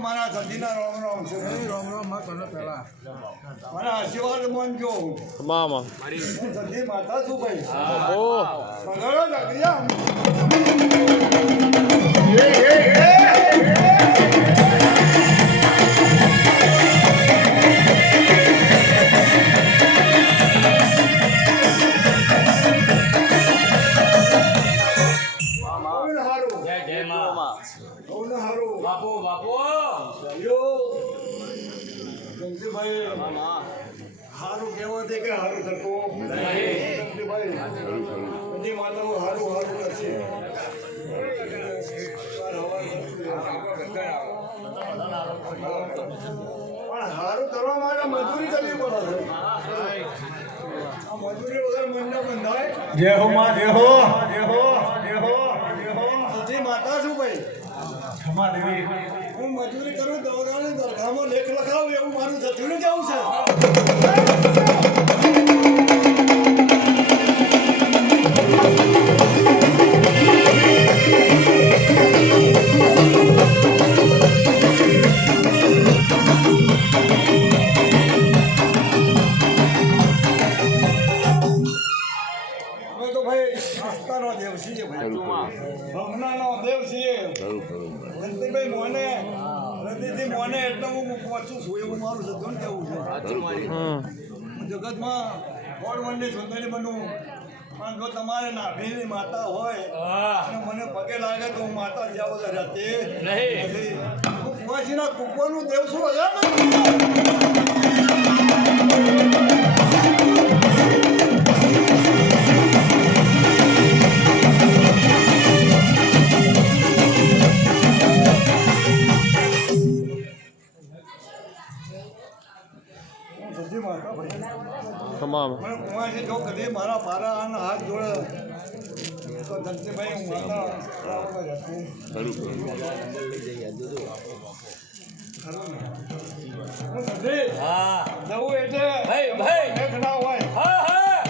મારા ધંધીના રામ રામ છે. રામ રામમાં તને પહેલા. મારા આશીર્વાદ માનજો તમામ. હું ધંધી માતા છું ભાઈ. ઓ માં હારું. બાપુ બાપુ! યો ધનજીભાઈ હારું કહેવાથી કે હારું થતું બધી માતાઓ હારું હારું કરશે. પણ હારું કરવા માટે મજૂરી કરવી પડે છે. મજૂરી વગર મન ન બંધાય. જય હો માં જય હો. જય હો. માતા છું ભાઈ. હું મજૂરી કરું દવાખાને દરગાહમાં લેખ લખાવું, એવું મારું જતું કેવું છે. હું છું એવું મારું સદન કેવું છે જગતમાં ગોળ વનની સુંદરી બનવું પણ જો તમારે નાભીની માતા હોય અને મને પગે લાગે તો હું માતા જ્યાં વગર રહેતી નહીં. હું કુવાસીના કુકવાનું દેવ શું હજાર હું. જવું એટલે ભાઈ ભાઈ. હોય. હા હા.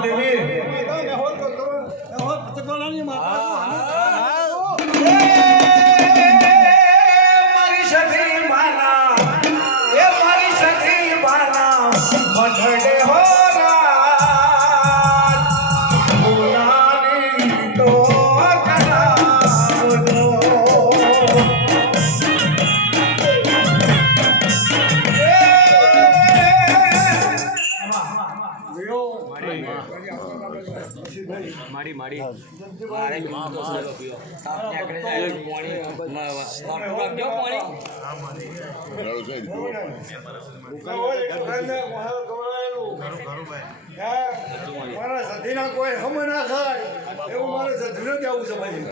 દેવી. મારી મારે. મારા સધીના કોઈ હમ ના ખાય એવું મારે સધીને કહેવું છે. ભાઈ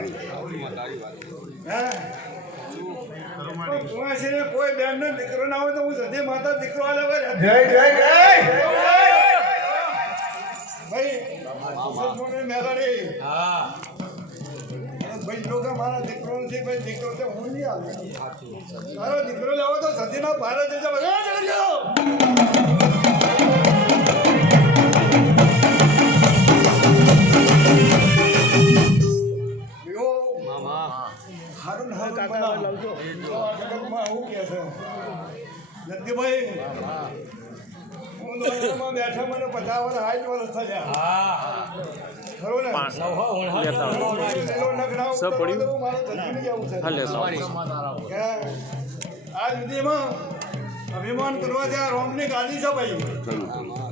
કોઈ બેનનો દીકરો ના હોય તો હું સધી માતા દીકરો આલે ભાઈ જય. જય જય. ભાઈ હા ભાઈ જો કે મારા દીકરો નથી ભાઈ દીકરો તો હું. નહીં આવે તારો દીકરો લેવો તો સધીના ભારત જશે બધા બેઠા મને પચાસ વર્ષ થયા હા ખરું ને? લેતા આવો. સર પડ્યું? હા લેતા આ સુધીમાં અભિમાન કરવા છે રોમની ગાદી છે ભાઈ.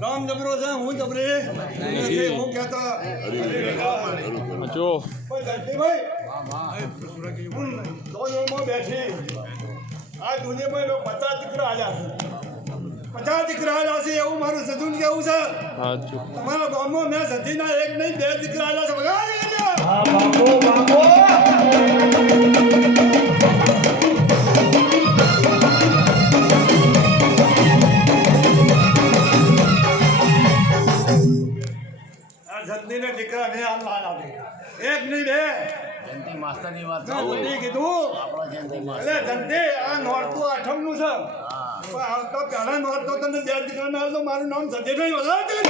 રામ જબરો છે હું જબરે. હું કહેતા જો. પણ હું બેઠી. આ દુનિયામાં પચાસ દીકરા આવ્યા છે. પચાસ દીકરા આલા છે એવું મારું સદુન કેવું છે? તમારા ગામમાં મેં સતીના એક નહીં બે દીકરા આલા છે આ જતનીને દીકરા મેં એક નહીં બે. જયંતિ માસ્તરની વાત કીધું. આપણો જયંતિ માસ્તર. એટલે જનતે આ નોરતું આઠમનું છે. હા પણ તો પહેલા નોરતો તો તમને દીકરા ના તો મારું નામ સજેભાઈ વધારે છે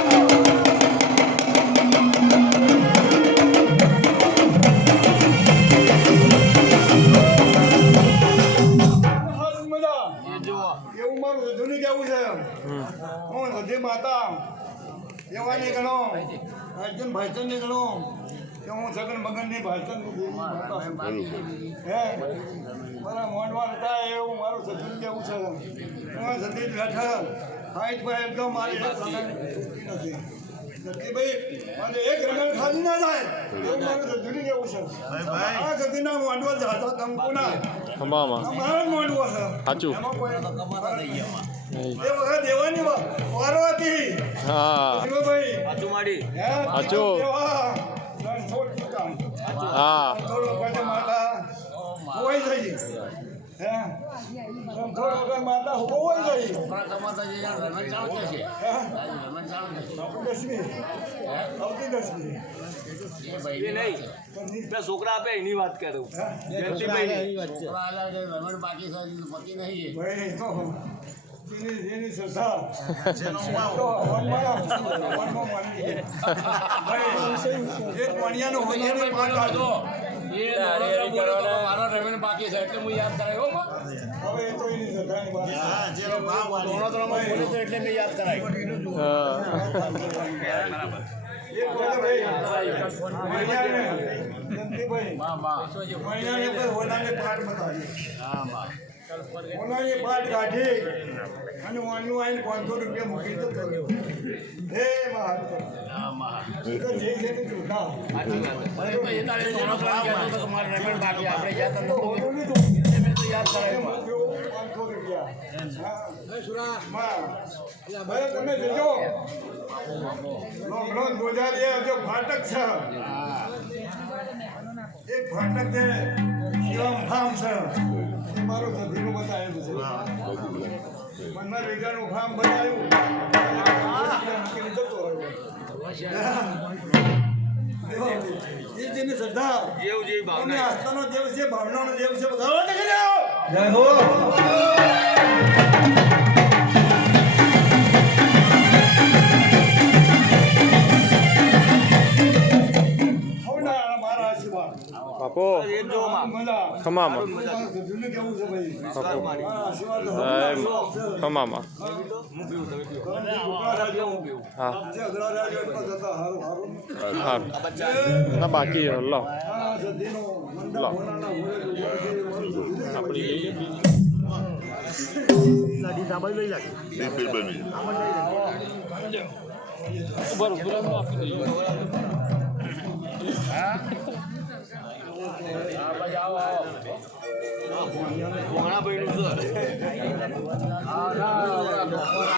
મજા. એવું મારું વધુની કેવું છે. હું સધી માતા. એવાની ગણો અર્જુન ભાઈચંદની ગણો કે હું સગન મગનની ભાઈચંદ. હે મારા મોઢવા હતા એવું મારું સજન કેવું છે? હું સધી બેઠા. હાઈટ પર એકદમ મારી એક નથી. સતીભાઈ મારે એક રંગણ ખાલી ના જાય એવું મારું સજુની કેવું છે? આ સતીના મોઢવા જાતા કંકુના. ખમામાં મારા જ છે. સાચું. એમાં કોઈ નહીં. એ વખત દેવાની વારો હતી હા. સાચું માડી. સાચું. માતા હોઈ જઈ હે? રણછોડ માતા હોઈ જઈ છોકરા આપે એની વાત કરું. બાકી પતિ નહીં તેની જેની શ્રદ્ધા તો વનમાં વનમાં માની છે. ભાઈ એ પાણિયાનો હોનાને પાટ જો, આપ્યો. એ નવરાત્રા બોલે તો મારો રમણ બાકી છે એટલે હું યાદ કરાયો હવે એ તો એની શ્રદ્ધાની વાત નવરાત્રામાં બોલે તો એટલે મેં યાદ કરાયો. એક બોલે ભાઈ મહિનાને નંદીભાઈ માં માં મહિનાને પર હોનાને પાટ બતાવ્યો હા માં હોનાને બાટ કાઢી અને વાણિયું આવીને પાંચસો રૂપિયા મૂકી તો કર્યો. હે જે તમે જજો લોકડો ગોજારી હજુ ફાટક છે. એક ફાટક છે. શિવમ છે. મારું સધીનું બતાવેલું છે. મનમાં વીઘાનું ફાર્મ બનાવ્યું. મૂકીને જતો રહ્યો એ જેની શ્રદ્ધા. જેવું જેવી ભાવના આસ્થાનો દેવ છે ભાવનાનો દેવ છે બધા. જય હો. હારું. હા આ બચ્ચા ના બાકી લો. લો. ભોનાના ભોલે ગુજરાત છે, એ મારું સધીનું કહેવાય. આપણી લઈએ હા ભાઈ આવો.